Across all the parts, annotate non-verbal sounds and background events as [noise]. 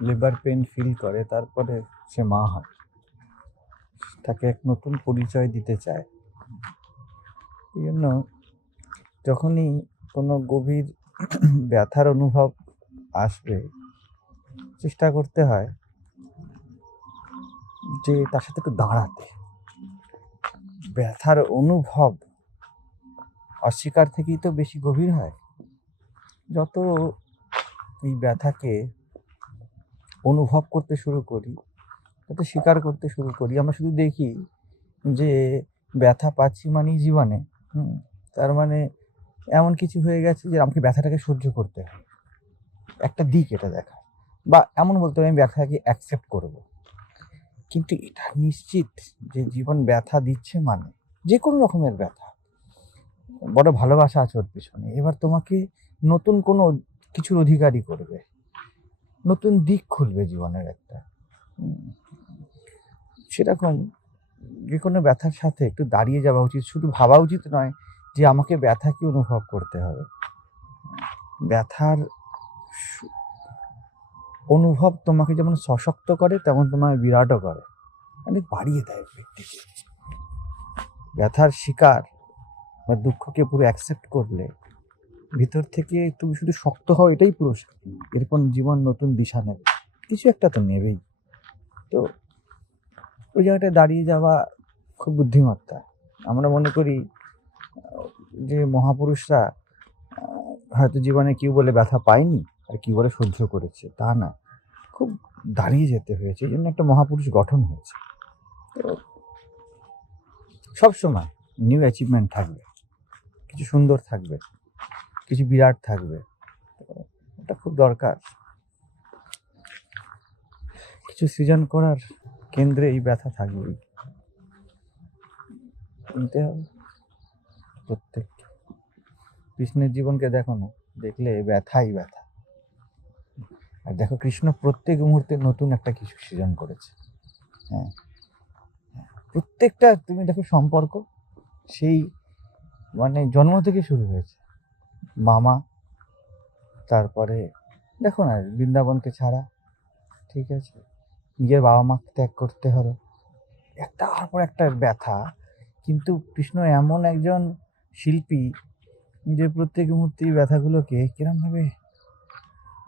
Liver pen feel করে, তারপরে সে মা হয়। তাকে এক নতুন পরিচয় দিতে চায়। এই জন্য যখনই কোনো গভীর ব্যথার অনুভব আসবে, চেষ্টা করতে হয় যে তার সাথে একটু দাঁড়াতে। ব্যথার অনুভব অস্বীকার থেকেই তো বেশি গভীর হয়। যত এই ব্যথাকে অনুভব করতে শুরু করি তত স্বীকার করতে শুরু করি। আমরা শুধু দেখি যে ব্যথা পাচ্ছি মানেই জীবনে হুম, তার মানে এমন কিছু হয়ে গেছে যে আমাকে ব্যথাটাকে সহ্য করতে হয়। একটা দিক এটা দেখা। বা এমন বলতে হবে আমি ব্যথাকে অ্যাকসেপ্ট করব। কিন্তু এটা নিশ্চিত যে জীবন ব্যথা দিচ্ছে মানে যে কোনো রকমের ব্যথা। বড় ভালোবাসা আছে ওর পিছনে। এবার তোমাকে নতুন কোনো কিছুর অধিকারী করবে। নতুন দিক খুলবে জীবনের একটা। সেরকম যে কোনো ব্যথার সাথে একটু দাঁড়িয়ে যাওয়া উচিত, শুধু ভাবা উচিত নয় যে আমাকে ব্যথাকে অনুভব করতে হবে। ব্যথার অনুভব তোমাকে যেমন সশক্ত করে, তেমন তোমায় বিরাটও করে। অনেক বাড়িয়ে দেয় ব্যক্তিকে। ব্যথার শিকার বা দুঃখকে পুরো অ্যাকসেপ্ট করলে ভিতর থেকে তুমি শুধু শক্ত হও, এটাই পুরস্কার। এরপর জীবন নতুন দিশা নেবে। কিছু একটা তো নেবেই। তো ওই জায়গাটায় দাঁড়িয়ে যাওয়া খুব বুদ্ধিমত্তা। আমরা মনে করি, যে মহাপুরুষরা হয়তো জীবনে কেউ বলে ব্যথা পায়নি, আর কি বলে সহ্য করেছে, তা না। খুব দাঁড়িয়ে যেতে হয়েছে, এই জন্য একটা মহাপুরুষ গঠন হয়েছে। তো সবসময় নিউ অ্যাচিভমেন্ট থাকবে। কিছু সুন্দর থাকবে। কিছু বিরাট থাকবে। এটা খুব দরকার। কিছু সৃজন করার কেন্দ্রে এই ব্যথা থাকবেই। নিতে হবে। প্রত্যেক কৃষ্ণের জীবনকে দেখো না, দেখলে ব্যথাই ব্যথা। আর দেখো কৃষ্ণ প্রত্যেক মুহূর্তে নতুন একটা কিছু সৃজন করেছে। হ্যাঁ। প্রত্যেকটা তুমি দেখো সম্পর্ক, সেই মানে জন্ম থেকে শুরু হয়েছে। মামা, তারপরে দেখো না, বৃন্দাবনকে ছাড়া, ঠিক আছে? নিজের বাবা মাকে ত্যাগ করতে হলো। একটার পর একটা ব্যথা। কিন্তু কৃষ্ণ এমন একজন শিল্পী, যে প্রত্যেক মুহূর্তে এই ব্যথাগুলোকে কিরমভাবে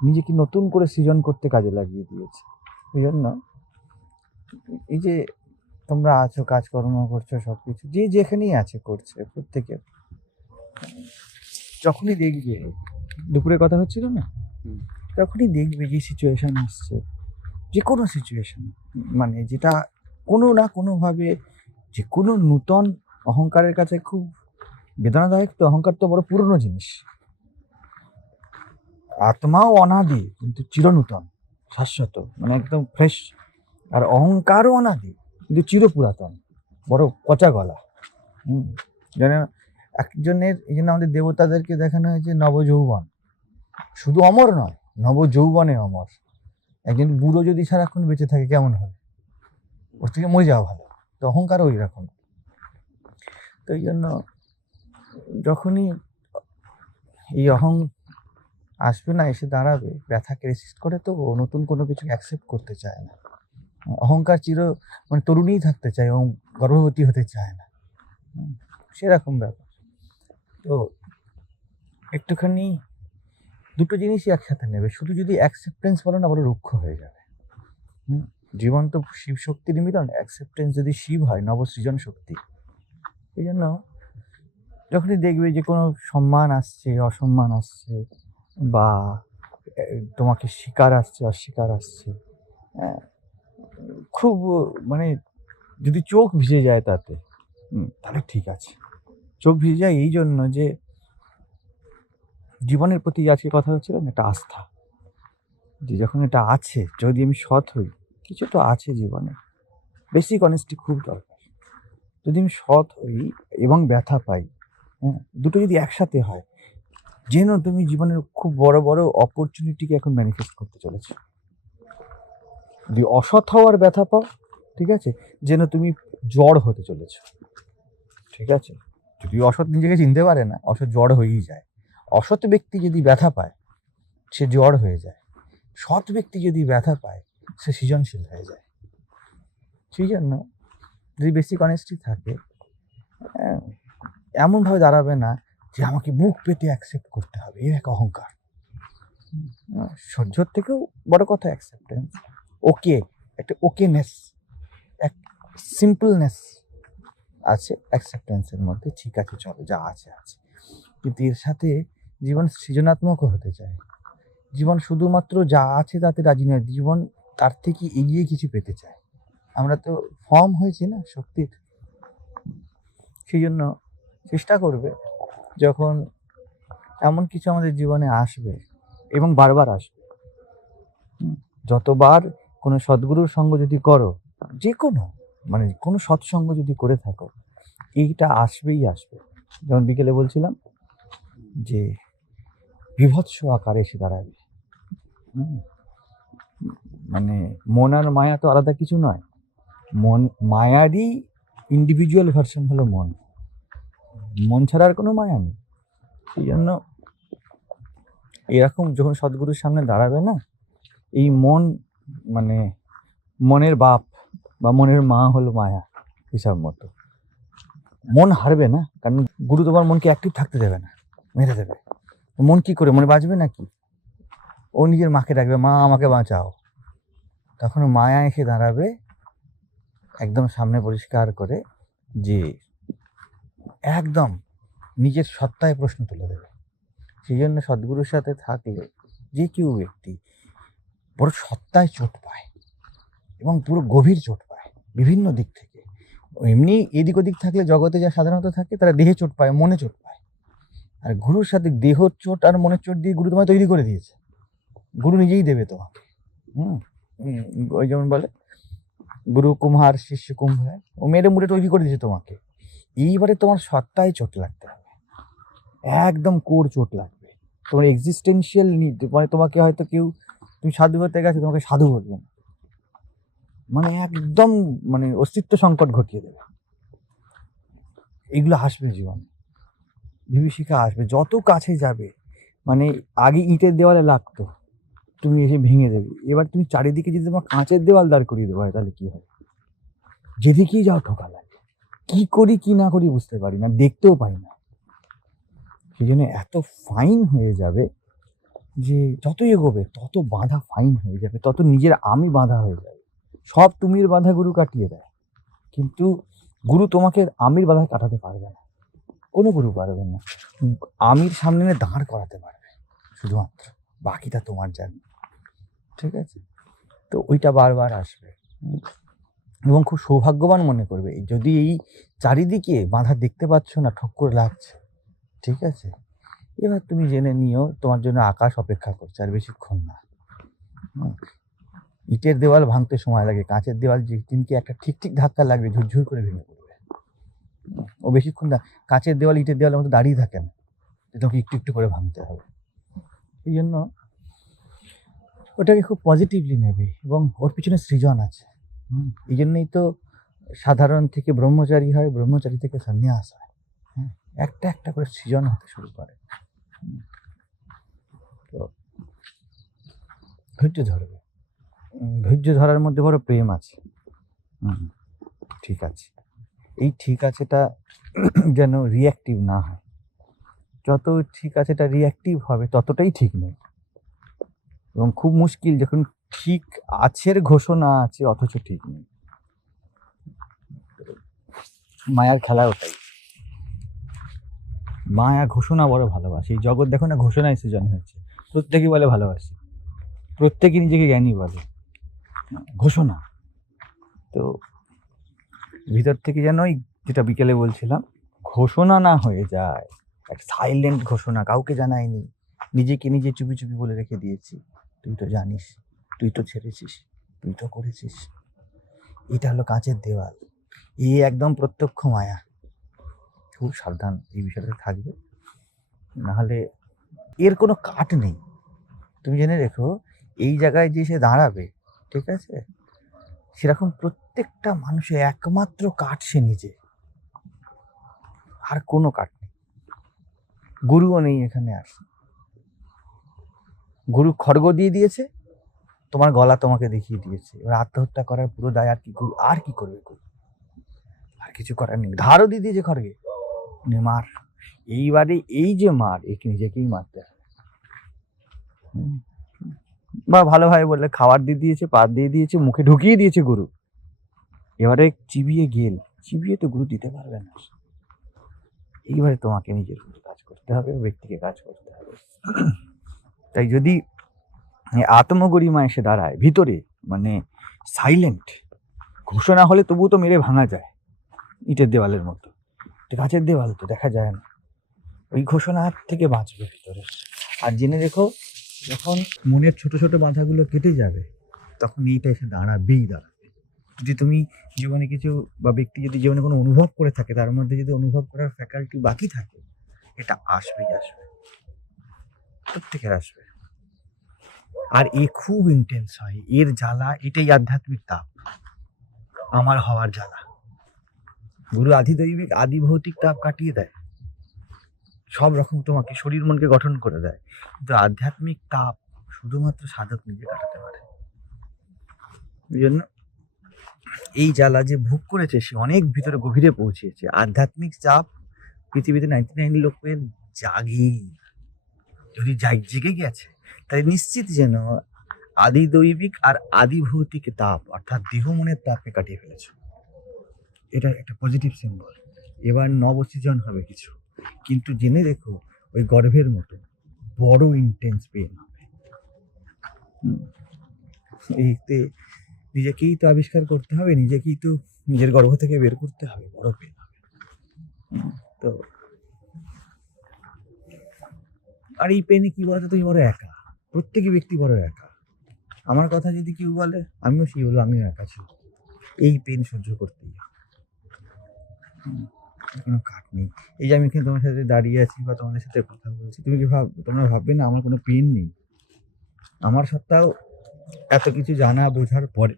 নিজেকে নতুন করে সৃজন করতে কাজে লাগিয়ে দিয়েছে। ওই জন্য এই যে তোমরা আছো, কাজকর্ম করছ সব কিছু যে যেখানেই আছে করছে প্রত্যেকে। যখনই দেখবে দুপুরে কথা হচ্ছিল না? তখনই দেখবে যে সিচুয়েশন আসছে। যে কোনো সিচুয়েশন মানে যেটা কোনো না কোনোভাবে যে কোনো নূতন অহংকারের কাছে খুব বেদনাদায়ক তো অহংকার তো বড় পুরনো জিনিস। আত্মাও অনাদি কিন্তু চিরনূতন শাশ্বত মানে একদম ফ্রেশ আর অহংকারও অনাদি কিন্তু চিরপুরাতন বড় পচা গলা। হুম যেন একজনের, এই জন্য আমাদের দেবতাদেরকে দেখানো হয়েছে নবযৌবন। শুধু অমর নয়, নবযৌবনে অমর। একজন বুড়ো যদি সারাক্ষণ বেঁচে থাকে, কেমন হবে? ওর থেকে মরে যাওয়া ভালো, তো অহংকারও ওই রকম তো এই জন্য যখনই এই অহং আসবে না, এসে দাঁড়াবে, ব্যথাকে রেসিস্ট করে, তো ও নতুন কোনো কিছু অ্যাকসেপ্ট করতে চায় না। অহংকার চির মানে তরুণীই থাকতে চায় এবং গর্ভবতী হতে চায় না। সেরকম ব্যাপার। তো একটুখানি দুটো জিনিসই একসাথে নেবে। শুধু যদি অ্যাকসেপ্টেন্স বলো না বলো রুক্ষ হয়ে যাবে। জীবন তো শিব শক্তির মিলন অ্যাকসেপ্টেন্স যদি শিব হয় নবসৃজন শক্তি। এই জন্য যখনই দেখবে যে কোনো সম্মান আসছে অসম্মান আসছে বা তোমাকে শিকার আসছে অস্বীকার আসছে হ্যাঁ, খুব মানে যদি চোখ ভিজে যায় তাতে তাহলে ঠিক আছে। চোখ ভিজে যায় এই জন্য যে জীবনের প্রতি আজকে কথা হচ্ছিল একটা আস্থা। যে যখন এটা আছে, যদি আমি সৎ হই, কিছু তো আছে জীবনে। বেসিক অনেস্টি খুব দরকার। যদি আমি সৎ হই এবং ব্যথা পাই হ্যাঁ দুটো যদি একসাথে হয়, যেন তুমি জীবনের খুব বড় বড় অপরচুনিটিকে এখন ম্যানিফেস্ট করতে চলেছে। যদি অসৎ হওয়ার ব্যথা পাও, ঠিক আছে, যেন তুমি জ্বর হতে চলেছ। ঠিক আছে? যদি অসৎ নিজেকে চিনতে পারে না, অসৎ জ্বর হয়েই যায়। অসৎ ব্যক্তি যদি ব্যথা পায়, সে জ্বর হয়ে যায়। সৎ ব্যক্তি যদি ব্যথা পায়, সে সৃজনশীল হয়ে যায়। সেই জন্য যদি বেসিক অনেস্টি থাকে এমনভাবে দাঁড়াবে না যে আমাকে বুক পেতে অ্যাকসেপ্ট করতে হবে, এর এক অহংকার। সহ্যর থেকেও বড় কথা অ্যাকসেপ্টেন্স ওকে একটা ওকেনেস এক সিম্পলনেস আছে অ্যাকসেপ্টেন্সের মধ্যে ঠিক আছে, চলো, যা আছে আছে। কিন্তু এর সাথে জীবন সৃজনাত্মকও হতে চায়। জীবন শুধুমাত্র যা আছে তাতে রাজি নয়, জীবন তার থেকে এগিয়ে কিছু পেতে চায়। আমরা তো ফর্ম হয়েছি না শক্তির। সেই জন্য চেষ্টা করবে যখন এমন কিছু আমাদের জীবনে আসবে এবং বারবার আসবে। যতবার কোনো সদ্গুরুর সঙ্গ যদি করো যে কোনো মানে কোনো সৎসঙ্গ যদি করে থাকো, এইটা আসবেই আসবে। যেমন বিকেলে বলছিলাম যে বিভৎস আকারে এসে দাঁড়াবে। মানে মন আর মায়া তো আলাদা কিছু নয়। মন, মায়ারই ইন্ডিভিজুয়াল ভার্সন হলো মন। মন ছাড়া আর কোনো মায়া নেই। সেই জন্য এরকম যখন সদ্গুরুর সামনে দাঁড়াবে না, এই মন মানে মনের বাপ বা মনের মা হলো মায়া, হিসাব মতো। মন হারবে না, কারণ গুরু তোমার মনকে অ্যাক্টিভ থাকতে দেবে না, মেরে দেবে। মন কি করে, মনে বাঁচবে নাকি? ও নিজের মাকে ডাকবে, মা, আমাকে বাঁচাও। তখন মায়া এসে দাঁড়াবে, একদম সামনে পরিষ্কার করে যে একদম নিজের সত্তায় প্রশ্ন তুলে দেবে। সেই জন্য সদ্গুরুর সাথে থাকলে যে কেউ ব্যক্তি বড় সত্তায় চোট পায় এবং পুরো গভীর চোট বিভিন্ন দিক থেকে। এমনি এদিক ওদিক থাকলে জগতে যা সাধারণত থাকে, তারা দেহে চোট পায়, মনে চোট পায়। আর গুরুর সাথে দেহ চোট আর মনের চোট দিয়ে গুরু তোমায় তৈরি করে দিয়েছে। গুরু নিজেই দেবে তোমাকে। হুম? ওই যেমন বলে, গুরু কুম্হার শিষ্য কুম্ভ ও মেরে মুড়ে তৈরি করে দিয়েছে তোমাকে। এইবারে তোমার সত্তায় চোট লাগতে হবে। একদম কোর চোট লাগবে। তোমার এক্সিস্টেন্সিয়াল নিড মানে তোমাকে হয়তো কেউ, তুমি সাধু হতে গেছো, তোমাকে সাধু বলবে না। মানে একদম মানে অস্তিত্ব সংকট ঘটিয়ে দেবে। এগুলো আসবে জীবনে। বিভীষিকা আসবে যত কাছে যাবে মানে আগে ইটের দেওয়ালে লাগতো, তুমি এসে ভেঙে দেবে। এবার তুমি চারিদিকে যদি তোমার কাঁচের দেওয়াল দাঁড় করিয়ে দেওয়া হয় তাহলে কি হবে? যেদিকেই যাও ঠোকা লাগে কী করি, কি না করি বুঝতে পারি না, দেখতেও পাই না। সেই জন্য এত ফাইন হয়ে যাবে যে যত এগোবে, তত বাঁধা ফাইন হয়ে যাবে, তত নিজের আমি বাঁধা হয়ে যাবে। সব তুমির বাঁধা গুরু কাটিয়ে দেয়। কিন্তু গুরু তোমাকে আমির বাঁধা কাটাতে পারবে না। কোনো গুরু পারবে না। আমির সামনে এনে দাঁড় করাতে পারবে, শুধুমাত্র। বাকিটা তোমার জানি। ঠিক আছে? তো ওইটা বারবার আসবে। এবং খুব সৌভাগ্যবান মনে করবে, যদি এই চারিদিকে বাঁধা দেখতে পাচ্ছ না, ঠক্কর লাগছে। ঠিক আছে? এবার তুমি জেনে নিও, তোমার জন্য আকাশ অপেক্ষা করছে, আর বেশিক্ষণ না। ইটের দেওয়াল ভাঙতে সময় লাগে, কাঁচের দেওয়াল যে দিনকে একটা ঠিক ঠিক ধাক্কা লাগবে, ঝুরঝুর করে ভেঙে পড়বে। ও বেশিক্ষণ না কাঁচের দেওয়াল, ইটের দেওয়ালের মতো দাঁড়িয়ে থাকে না। যে তোমাকে একটু একটু করে ভাঙতে হবে। এই জন্য ওটাকে খুব পজিটিভলি নেবে এবং ওর পিছনে সৃজন আছে। এই জন্যই তো সাধারণ থেকে ব্রহ্মচারী হয়, ব্রহ্মচারী থেকে সন্ন্যাস হয়। হ্যাঁ একটা একটা করে সৃজন হতে শুরু করে। তো ধৈর্য ধরবে। ধৈর্য ধরার মধ্যে বড় প্রেম আছে। ঠিক আছে। এই ঠিক আছেটা [clears throat] যেন রিয়াক্টিভ না হয়। যত ঠিক আছেটা রিয়াক্টিভ হবে, ততটাই ঠিক নেই। এবং খুব মুশকিল যখন ঠিক আছের ঘোষণা আছে, অথচ ঠিক নেই। মায়ার খেলা ওটাই। মায়া ঘোষণা বড় ভালোবাসে। এই জগৎ দেখো না ঘোষণায় সৃজন হয়েছে। প্রত্যেকেই বলে ভালোবাসি। প্রত্যেকে নিজেকে জ্ঞানী বলে। ঘোষণা। তো ভিতর থেকে যেন ওই যেটা বিকেলে বলছিলাম, ঘোষণা না হয়ে যায় একটা সাইলেন্ট ঘোষণা, কাউকে জানায়নি নিজেকে নিজে চুপি চুপি বলে রেখে দিয়েছি। তুই তো জানিস, তুই তো ছেড়েছিস, তুই তো করেছিস। এটা হলো কাঁচের দেওয়াল। এ একদম প্রত্যক্ষ মায়া। খুব সাবধান এই বিষয়টাতে থাকবে। নাহলে এর কোনো কাট নেই। তুমি জেনে রেখো, এই জায়গায় যে সে দাঁড়াবে ঠিক আছে? সেরকম প্রত্যেকটা মানুষের একমাত্র কাঠ সে নিজে। আর কোনো কাঠ নেই। গুরুও নেই এখানে আর। গুরু খড়গ দিয়ে দিয়েছে, তোমার গলা তোমাকে দেখিয়ে দিয়েছে। এবার আত্মহত্যা করার পুরো দায় আর কি গুরু, আর কি করবে গুরু? আর কিছু করার নেই। ধারও দিয়ে দিয়েছে খড়গে। মার। এইবারে এই যে মার, একে নিজেকেই মারতে হবে। হুম। বা ভালোভাবে বললে খাবার দিয়ে দিয়েছে, পাত দিয়ে দিয়েছে, মুখে ঢুকিয়ে দিয়েছে গুরু। এবারে চিবিয়ে গেল। চিবিয়ে তো গুরু দিতে পারবে না। এইবারে তোমাকে নিজের কাজ করতে হবে, ব্যক্তিকে কাজ করতে হবে। তাই যদি আত্মগরিমা এসে দাঁড়ায়, ভিতরে মানে সাইলেন্ট ঘোষণা হলে তবুও তো মেরে ভাঙা যায়, ইটের দেওয়ালের মতো। কাঁচের দেওয়াল তো, দেখা যায় না। ওই ঘোষণা থেকে বাঁচবে ভিতরে। আর জেনে রেখো যখন মনের ছোট ছোট বাধাগুলো কেটে যাবে, তখন এইটা এসে দাঁড়াবেই দাঁড়াবে। যদি তুমি জীবনে কিছু বা ব্যক্তি যদি জীবনে কোনো অনুভব করে থাকে, তার মধ্যে যদি অনুভব করার ফ্যাকাল্টি বাকি থাকে, এটা আসবেই আসবে। প্রত্যেকের আসবে। আর এ খুব ইন্টেন্স হয়, এর জ্বালা এটাই আধ্যাত্মিক তাপ। আমার হওয়ার জ্বালা। গুরু আধিদৈবিক আদি ভৌতিক তাপ কাটিয়ে দেয়। সব রকম তোমাকে শরীর মনকে গঠন করে দেয়। কিন্তু আধ্যাত্মিক তাপ শুধুমাত্র সাধক নিজে কাটাতে পারে। এই জন্য এই জ্বালা যে ভোগ করেছে, সে অনেক ভিতরে গভীরে পৌঁছেছে। আধ্যাত্মিক চাপ পৃথিবীতে নাইনটি নাইন লোকের জাগি। যদি জাগ জেগে গেছে তাই নিশ্চিত যেন আদি দৈবিক আর আদি ভৌতিক তাপ, অর্থাৎ দেহ মনের তাপকে কাটিয়ে ফেলেছ। এটা একটা পজিটিভ সিম্বল এবার নবসৃজন হবে কিছু। কিন্তু জেনে দেখো ওই গর্ভের মতো বড় ইন্টেন্স পেন হবে। এইতে নিজেকেই তো আবিষ্কার করতে হবে, নিজেকেই তো নিজের গর্ভ থেকে বের করতে হবে, বড় পেন হবে। তো আর এই পেনে কি বলতো, তুমি বড় একা প্রত্যেক ব্যক্তি বড় একা। আমার কথা যদি কেউ বলে, আমিও সেই বলব, আমিও একা ছিল এই পেন সহ্য করতেই হবে। কোনো কাট নেই। এই যে আমি এখানে তোমার সাথে দাঁড়িয়ে আছি বা তোমাদের সাথে কথা বলছি, তুমি কি ভাব, তোমরা ভাববে না আমার কোনো পেন নেই? আমার সত্ত্বেও এত কিছু জানা বোঝার পরে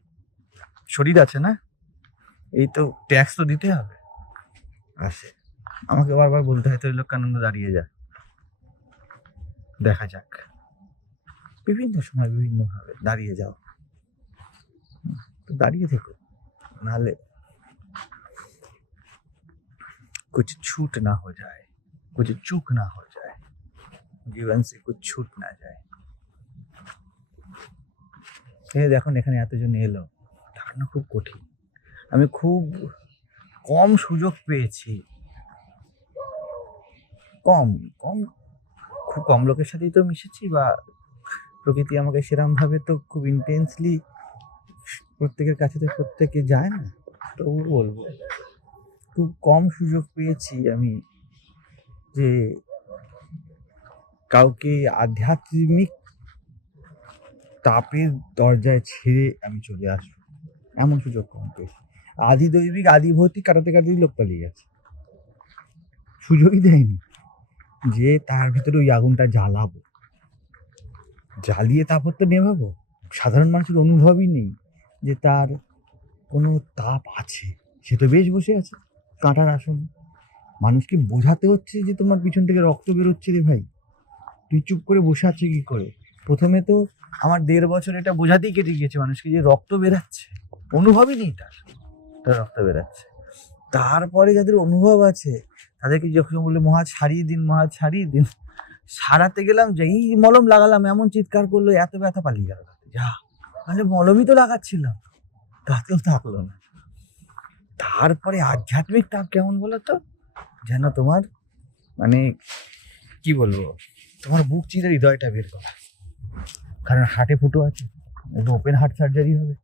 শরীর আছে না? এই তো ট্যাক্স তো দিতে হবে। আসে। আমাকে বারবার বলতে হয় ত্রৈলোক্যানন্দ দাঁড়িয়ে যা। দেখা যাক। বিভিন্ন সময় বিভিন্নভাবে দাঁড়িয়ে যাও। তো দাঁড়িয়ে থেকো। নাহলে कुछ छूट ना हो जाए कुछ चूक ना हो जाए জীবন সে কুছ ছুট না যায় এই দেখুন এখানে এতজন এলো দাঁড়ানো খুব কঠিন আমি খুব কম সুযোগ পেয়েছি কম কম খুব কম লোকের সাথেই তো মিশেছি বা প্রকৃতি আমাকে সেরম ভাবে তো খুব ইন্টেন্সলি প্রত্যেকের কাছে তো প্রত্যেকে যায় না তবু বলবো খুব কম সুযোগ পেয়েছি আমি যে কাউকে আধ্যাত্মিক তাপের দরজায় ছেড়ে আমি চলে আসব। এমন সুযোগ কম পেয়েছি। আদি দৈবিক আদি ভৌতিক কাটাতে কাটাতেই লোক পালিয়ে গেছে। সুযোগই দেয়নি যে তার ভিতরে ওই আগুনটা জ্বালাবো। জ্বালিয়ে তারপর তো নেভাবো। সাধারণ মানুষের অনুভবই নেই যে তার কোনো তাপ আছে। সে তো বেশ বসে আছে। কাঁটার আসন। মানুষকে বোঝাতে হচ্ছে যে তোমার পিছন থেকে রক্ত বেরোচ্ছে রে ভাই। তুই চুপ করে বসে আছিস কি করে? প্রথমে তো আমার দেড় বছর এটা বোঝাতেই কেটে গিয়েছে মানুষকে যে রক্ত বেরাচ্ছে। অনুভবই নেই তার। তার রক্ত বেরাচ্ছে। তারপরে যাদের অনুভব আছে, তাদেরকে যখন বললে মহাজ ছাড়িয়ে দিন মহাজ ছাড়িয়ে দিন। সারাতে গেলাম, যেই মলম লাগালাম, এমন চিৎকার করল, এত ব্যথা পালিয়ে গেল যা মানে মলমই তো লাগাচ্ছিলাম। তাতেও থাকল না। তারপরে আধ্যাত্মিক তাপ কেমন বলো তো? যেন তোমার মানে কি বলব, তোমার বুক চিরে হৃদয়টা বের করা। কারণ হাটে ফুটো আছে ওপেন হার্ট সার্জারি হবে,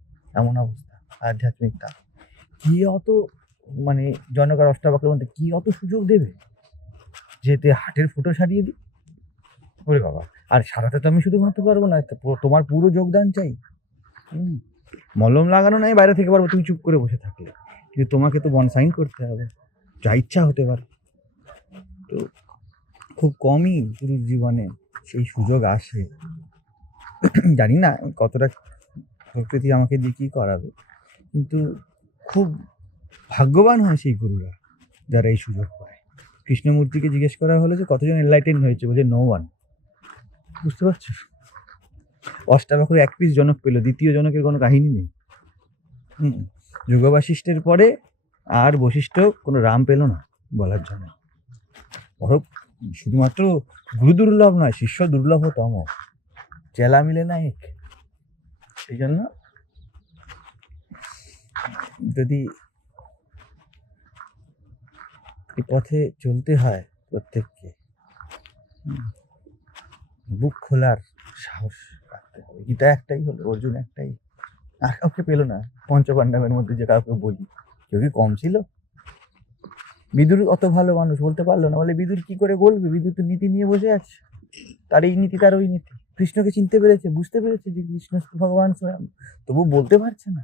এমন অবস্থা, আধ্যাত্মিক তাপ। কি অত মানে জনকার অষ্টাবাকের মধ্যে কি অত সুযোগ দেবে? যেতে হার্টের ফুটো সারিয়ে দিই ওরে বাবা, আর সারাতে তো আমি শুধু ভাবতে পারব না তোমার পুরো যোগদান চাই। মলম লাগানো নাই, বাইরে থেকে পারব, তুমি চুপ করে বসে থাকলে। কিন্তু তোমাকে তো বন সাইন করতে হবে। যা ইচ্ছা হতে পারে। তো খুব কমই পুরুষ জীবনে সেই সুযোগ আসে। জানি না কতটা প্রকৃতি আমাকে দিয়ে কী করাবে। কিন্তু খুব ভাগ্যবান হয় সেই গুরুরা যারা এই সুযোগ পায়। কৃষ্ণমূর্তিকে জিজ্ঞেস করা হলো যে কতজন এনলাইটেন হয়েছে? বলছে নো ওয়ান বুঝতে পারছ? অষ্টাবক্র এক পিস জনক পেল। দ্বিতীয় জনকের কোনো কাহিনী নেই। হুম। যুগ বাশিষ্ঠের পরে আর বশিষ্ঠ কোনো রাম পেল না বলার জন্য। বড় শুধুমাত্র গুরু দুর্লভ নয়, শিষ্য দুর্লভ দুর্লভতম। চেলা মিলে না এক। সেই জন্য যদি এই পথে চলতে হয় প্রত্যেককে, বুক খোলার সাহস রাখতে হবে। গীতা একটাই হলো, অর্জুন একটাই। আর কাউকে পেল না। পঞ্চপাণ্ডবের মধ্যে যে কাউকে বলি, কেউ কি কম ছিল? বিদুর অত ভালো মানুষ বলতে পারল না। বলে, বিদুর কি করে বলবে? বিদুর তো নীতি নিয়ে বসে আছে। তার এই নীতি, তার ওই নীতি। কৃষ্ণকে চিনতে পেরেছে, বুঝতে পেরেছে যে কৃষ্ণ ভগবান স্বয়ং। তবু বলতে পারছে না।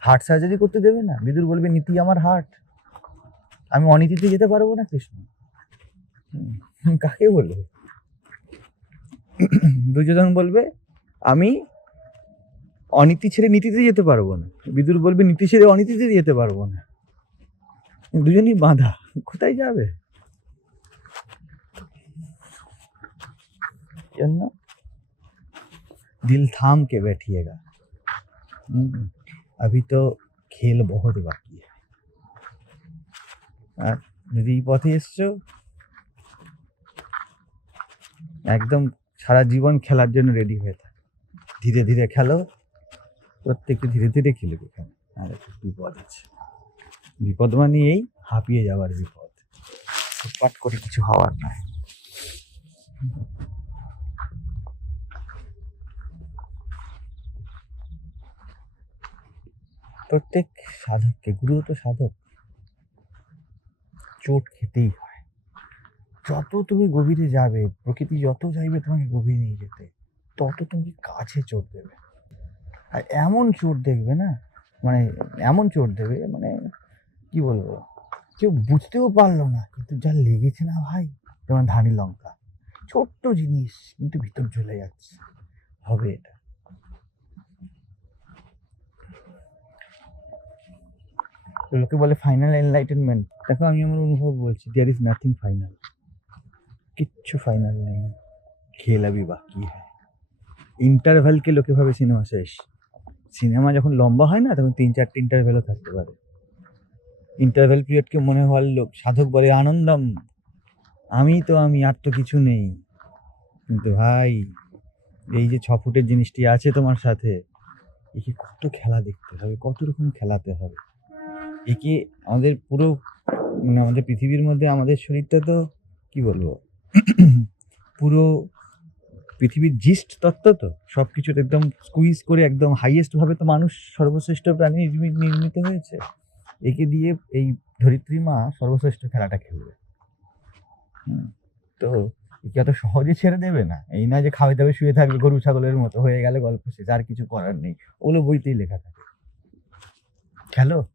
হার্ট সার্জারি করতে দেবে না। বিদুর বলবে, নীতি আমার হার্ট। আমি অনীতিতে যেতে পারব না কৃষ্ণ। কাকে বলবে? দুর্যোধন বলবে, আমি অনীতি ছেড়ে নীতিতে যেতে পারবো না বিদুর বলবে নীতি ছেড়ে অনীতিতে যেতে পারবো না দুজনই বাঁধা কোথায় যাবে জন্য दिल थाम के बैठिएगा हम्म, अभी तो खेल बहुत बाकी है আর যদি এই পথে এসছো একদম সারা জীবন খেলার জন্য রেডি হয়ে থাক ধীরে ধীরে খেলো প্রত্যেককে ধীরে ধীরে খেলবে এখানে আর একটু বিপদ আছে। বিপদ মানে এই হাঁপিয়ে যাওয়ার বিপদ। পাট করে কিছু হওয়ার নয়। প্রত্যেক সাধককে, গুরু তো সাধক, চোট খেতেই হয়। যত তুমি গভীরে যাবে, প্রকৃতি যত চাইবে তোমাকে গভীরে নিয়ে যেতে, তত তুমি কাছে চোট দেবে। আর এমন চোট দেখবে না মানে এমন চোট দেবে মানে কি বলব? কেউ বুঝতেও পারল না, কিন্তু যা লেগেছে না ভাই, যেমন ধানি লঙ্কা। ছোট্ট জিনিস, কিন্তু ভিতর জ্বলে যাচ্ছে। হবে এটা। লোকে বলে ফাইনাল এনলাইটেনমেন্ট দেখো, আমি আমার অনুভব বলছি দেয়ার ইজ নাথিং ফাইনাল কিচ্ছু ফাইনাল নেই। খেল আবি বাকি হ্যাঁ। ইন্টারভ্যালকে লোকে ভাবে সিনেমা শেষ। সিনেমা যখন লম্বা হয় না, তখন তিন চারটে ইন্টারভ্যালও থাকতে পারে। ইন্টারভ্যাল পিরিয়ডকে মনে হওয়ার লোক, সাধক বলে, আনন্দম, আমি তো, আমি, আর তো কিছু নেই। কিন্তু ভাই, এই যে ছ ফুটের জিনিসটি আছে তোমার সাথে, একে কত খেলা দেখতে হবে, কত রকম খেলাতে হবে। একে আমাদের পুরো মানে আমাদের পৃথিবীর মধ্যে আমাদের শরীরটা তো, কি বলব, [clears throat] পুরো পৃথিবীর জিস্ট তত্ত্ব তো সব কিছুতে একদম স্কুইজ করে একদম হাইয়েস্ট ভাবে তো মানুষ সর্বশ্রেষ্ঠ প্রাণী নির্মি- নির্মিত হয়েছে। একে দিয়ে এই ধরিত্রী মা সর্বশ্রেষ্ঠ খেলাটা খেলবে। তো একে এত সহজে ছেড়ে দেবে না। এই না যে খাওয়াই দাবে শুয়ে থাকবে গরু, ছাগলের মতো, হয়ে গেলে গল্প শেষ, আর কিছু করার নেই। ওগুলো বইতেই লেখা থাকে। খেলো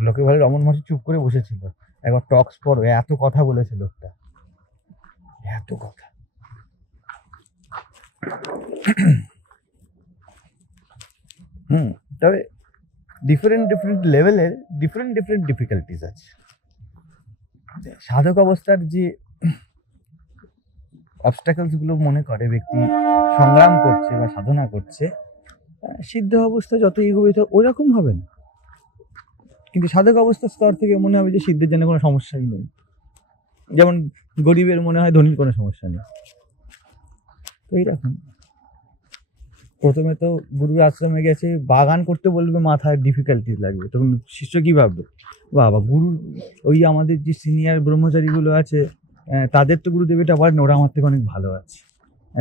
লোকে বলে রমন মহর্ষি চুপ করে বসেছিল। একবার টক্স পড়ো, এত কথা বলেছে লোকটা। এত কথা। [coughs] হুম, তবে ডিফারেন্ট ডিফারেন্ট লেভেলের ডিফারেন্ট ডিফারেন্ট ডিফিকাল্টিস আছে। সাধক অবস্থার যে [coughs] অবস্টাকলসগুলো মনে করে, ব্যক্তি সংগ্রাম করছে বা সাধনা করছে সিদ্ধ অবস্থা যত এগোবে তো ওইরকম হবে না। কিন্তু সাধক অবস্থার স্তর থেকে মনে হবে যে সিদ্ধের জন্য কোনো সমস্যাই নেই। যেমন গরিবের মনে হয় ধনীর কোনো সমস্যা নেই। প্রথমে তো গুরু আশ্রমে গেছে, বাগান করতে বলবে, মাথায় ডিফিকাল্টিস লাগবে। তখন শিষ্য কি ভাববে? বাবা, গুরু, ওই আমাদের যে সিনিয়র ব্রহ্মচারীগুলো আছে তাদের তো গুরুদেব এটা বলেন, ওরা আমার থেকে অনেক ভালো আছে।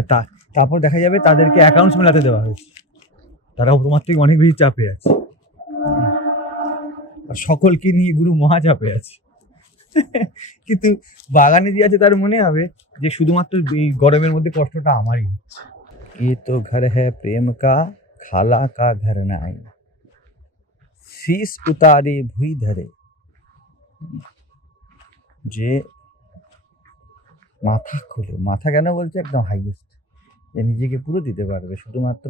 তা, তারপর দেখা যাবে তাদেরকে অ্যাকাউন্টস মেলাতে দেওয়া হয়েছে। তারা তোমার থেকে অনেক বেশি চাপে আছে। আর সকলকে নিয়ে গুরু মহা চাপে আছে। [laughs] কিন্তু বাগানে যে আছে তার মনে হবে যে শুধুমাত্র এই গরমের মধ্যে কষ্টটা আমারই হচ্ছে ये तो घर है प्रेम का खाला का घर नाई शीश उतारे भुई धरे যে মাথা খুলে মাথা কেন বলছে একদম হাইয়েস্ট যে নিজেকে পুরো দিতে পারবে শুধুমাত্র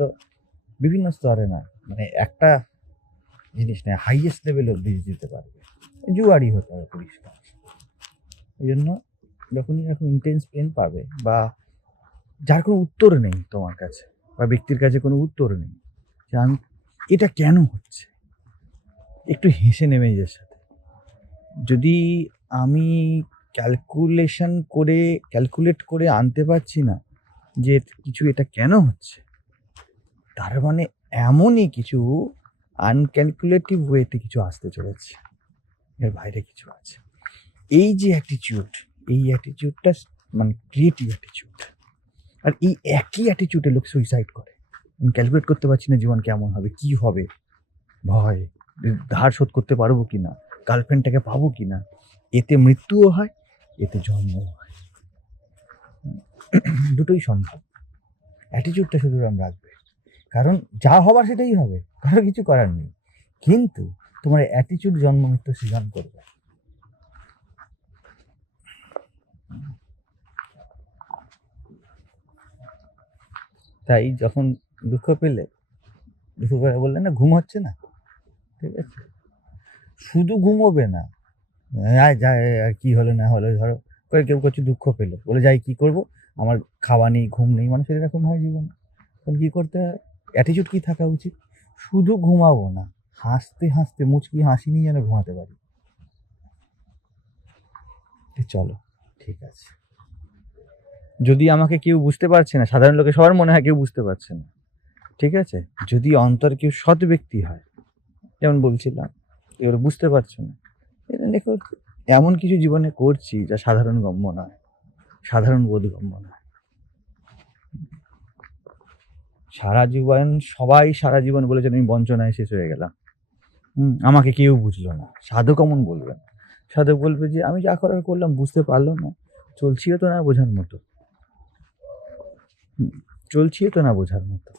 বিভিন্ন স্তরে না মানে একটা জিনিস নয় হাইয়েস্ট লেভেল অব্দি দিতে পারবে জুয়ারি হতে হবে পরিষ্কার। এই জন্য যখনই এরকম ইন্টেন্স পেন পাবে বা যার কোনো উত্তর নেই তোমার কাছে বা ব্যক্তির কাছে কোনো উত্তর নেই যে আমি এটা কেন হচ্ছে? একটু হেসে নেমে নিজের সাথে। যদি আমি ক্যালকুলেশন করে ক্যালকুলেট করে আনতে পারছি না যে কিছু এটা কেন হচ্ছে, তার মানে এমনই কিছু আনক্যালকুলেটিভ ওয়েতে কিছু আসতে চলেছে। এর বাইরে কিছু আছে। এই যে অ্যাটিটিউড এই অ্যাটিটিউডটা মানে ক্রিয়েটিভ অ্যাটিটিউড আর এই একই অ্যাটিটিউডে লোক সুইসাইড করে। আমি ক্যালকুলেট করতে পারছি না জীবন কেমন হবে, কি হবে। ভয়, ধার শোধ করতে পারব কি না? গার্লফ্রেন্ডটাকে পাবো কি না? এতে মৃত্যুও হয়, এতে জন্মও হয়। দুটোই সম্ভব। অ্যাটিটিউডটা শুধু রাম রাখবে। কারণ যা হবার সেটাই হবে, কারও কিছু করার নেই। কিন্তু তোমার অ্যাটিটিউড জন্ম, মৃত্যু সৃজন করবে। তাই যখন দুঃখ পেলে, দুঃখ করে বললে, না, ঘুম হচ্ছে না। ঠিক আছে? শুধু ঘুমোবে না। আয় যায় আর কি হলো, না হলো, ধরো। করে কেউ করছে, দুঃখ পেল। বলে, যাই, কি করব? আমার খাওয়া নেই, ঘুম নেই। মানুষের এরকম হয় জীবনে। তখন কী করতে হয়? অ্যাটিটিউড কী থাকা উচিত? শুধু ঘুমাবো না। হাসতে হাসতে মুচকি হাসি নিয়ে যেন ঘুমাতে পারি। চলো, ঠিক আছে। যদি আমাকে কেউ বুঝতে পারছে না, সাধারণ লোকে সবার মনে হয় কেউ বুঝতে পারছে না, ঠিক আছে? যদি অন্তর কেউ সৎ ব্যক্তি হয়, যেমন বলছিলাম, এবার বুঝতে পারছ না, এটা দেখো এমন কিছু জীবনে করছি যা সাধারণ গম্য নয়, সাধারণ বোধগম্য নয়। সারা জীবন, সবাই সারা জীবন বলেছেন, আমি বঞ্চনায় শেষ হয়ে গেলাম। আমাকে কেউ বুঝলো না। সাধু কমন বলবেন সাধক বলবে যে, আমি যা করার করলাম, বুঝতে পারল না। চলছিও তো না বোঝার মতো। চলছিও তো না বোঝার মতো।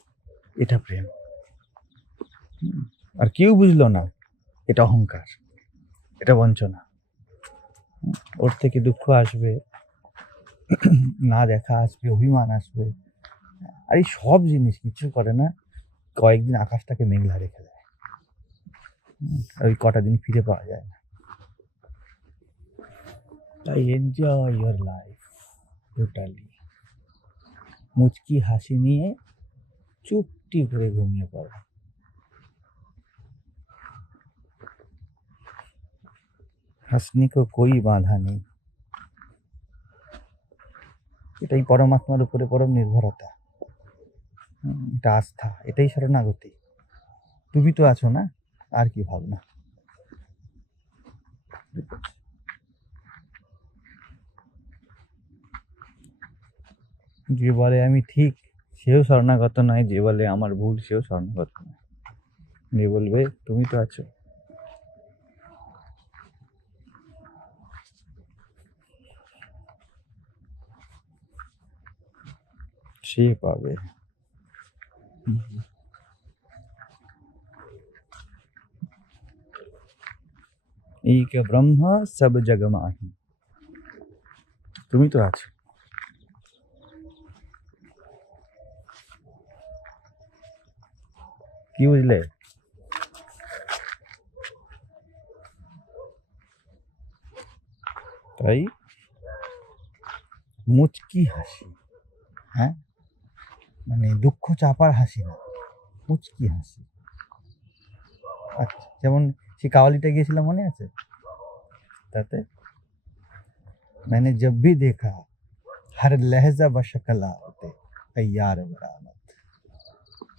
এটা প্রেম। আর কেউ বুঝলো না, এটা অহংকার। এটা বঞ্চনা। ওর থেকে দুঃখ আসবে, না দেখা আসবে, অভিমান আসবে। আর এই সব জিনিস কিছু করে না, কয়েকদিন আকাশটাকে মেঘলা রেখে দেয়। ওই কটা দিন ফিরে পাওয়া যায় না। তাই এনজয় ইয়োর লাইফ টোটালি মুচকি হাসি নিয়ে চুপটি করে ঘুমিয়ে পড়ো। হাসনি কো কই বাধা নেই। এটাই পরমাত্মার উপরে পরম নির্ভরতা। এটা আস্থা, এটাই শরণাগতি তুমি তো আছো না? আর কি ভাবনা? যে বলে আমি ঠিক, সেও শরণাগত নয়। যে বলে আমার ভুল, সেও শরণাগত নয়। যে বলবে, তুমি তো আছো। সে পাবে। এক ব্রহ্মা সব জগ মাহি তুমি তো আছো কি বুঝলে তাই মুচকি হাসি হ্যাঁ মানে দুঃখ চাপার হাসি না মুচকি হাসি আচ্ছা যেমন সে কাওয়ালিটা গিয়েছিলাম মনে আছে তাতে मैंने जब भी देखा हर लहजा बशकल होते तैयार बरामद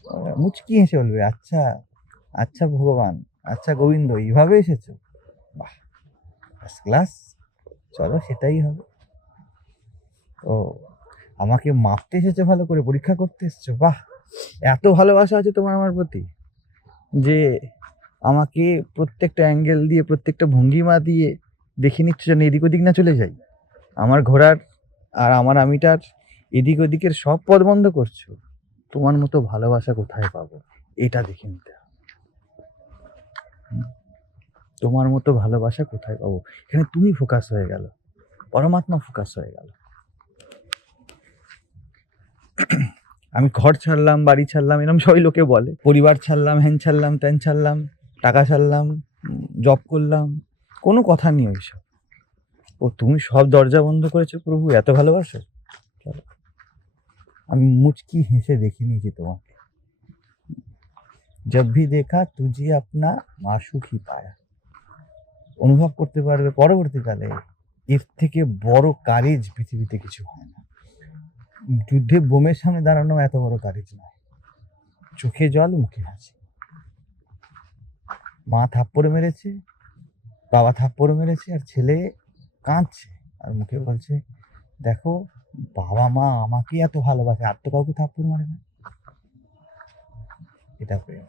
আহ, মুচকি হেসে বলবে আচ্ছা আচ্ছা ভগবান আচ্ছা গোবিন্দ এইভাবে এসেছো বাহ ফার্স্ট ক্লাস চলো সেটাই হবে ও আমাকে মাপতে এসেছো ভালো করে পরীক্ষা করতে এসেছো বাহ এত ভালোবাসা আছে তোমার আমার প্রতি যে আমাকে প্রত্যেকটা অ্যাঙ্গেল দিয়ে, প্রত্যেকটা ভঙ্গিমা দিয়ে দেখে নিচ্ছ যেন এদিক ওদিক না চলে যাই। আমার ঘোড়ার আর আমার আমিটার এদিক ওদিকের সব পথ বন্ধ করছ। তোমার মতো ভালোবাসা কোথায় পাবো? এটা দেখে নিতে তোমার মতো ভালোবাসা কোথায় পাবো? এখানে তুমি ফোকাস হয়ে গেল। পরমাত্মা ফোকাস হয়ে গেল। আমি ঘর ছাড়লাম, বাড়ি ছাড়লাম এরকম সবাই লোকে বলে। পরিবার ছাড়লাম, হ্যান ছাড়লাম, ত্যান ছাড়লাম। টাকা সারলাম জব করলাম, কোনো কথা নেই ওইসব। ও তুমি সব দরজা বন্ধ করেছ প্রভু, এত ভালোবাসো? আমি মুচকি হেসে দেখে নিয়েছি তোমাকে। জব ভি দেখা তুঝে আপনা মাসুখই পায়া। অনুভব করতে পারবে পরবর্তীকালে, এর থেকে বড় কারেজ পৃথিবীতে কিছু হয় না। যুদ্ধে বোমের সামনে দাঁড়ানো এত বড় কারেজ নয়। চোখে জল, মুখে হাসি। মা থাপ্পড় মেরেছে, বাবা থাপ্পড় মেরেছে, আর ছেলে কাঁদছে আর মুখে বলছে, দেখো, বাবা মা আমাকে এত ভালোবাসে, আর তো কাউকে থাপ্পড় মারে না। এটা প্রেম।